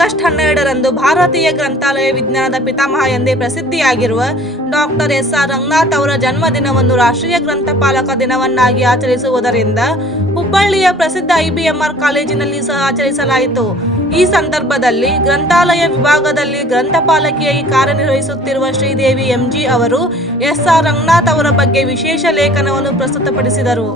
August 12ರಂದು ಭಾರತೀಯ ಗ್ರಂಥಾಲಯ ವಿಜ್ಞಾನದ ಪಿತಾಮಹ ಎಂದೇ ಪ್ರಸಿದ್ಧಿಯಾಗಿರುವ ಡಾಕ್ಟರ್ ಎಸ್.ಆರ್. ರಂಗನಾಥ್ ಅವರ ಜನ್ಮದಿನವನ್ನು ರಾಷ್ಟ್ರೀಯ ಗ್ರಂಥಪಾಲಕ ದಿನವನ್ನಾಗಿ ಆಚರಿಸುವುದರಿಂದ ಹುಬ್ಬಳ್ಳಿಯ ಪ್ರಸಿದ್ಧ IBMR ಕಾಲೇಜಿನಲ್ಲಿ ಸಹ ಆಚರಿಸಲಾಯಿತು. ಈ ಸಂದರ್ಭದಲ್ಲಿ ಗ್ರಂಥಾಲಯ ವಿಭಾಗದಲ್ಲಿ ಗ್ರಂಥಪಾಲಕಿಯಾಗಿ ಕಾರ್ಯನಿರ್ವಹಿಸುತ್ತಿರುವ ಶ್ರೀದೇವಿ MG ಅವರು ಎಸ್.ಆರ್. ರಂಗನಾಥ್ ಅವರ ಬಗ್ಗೆ ವಿಶೇಷ ಲೇಖನವನ್ನು ಪ್ರಸ್ತುತಪಡಿಸಿದರು.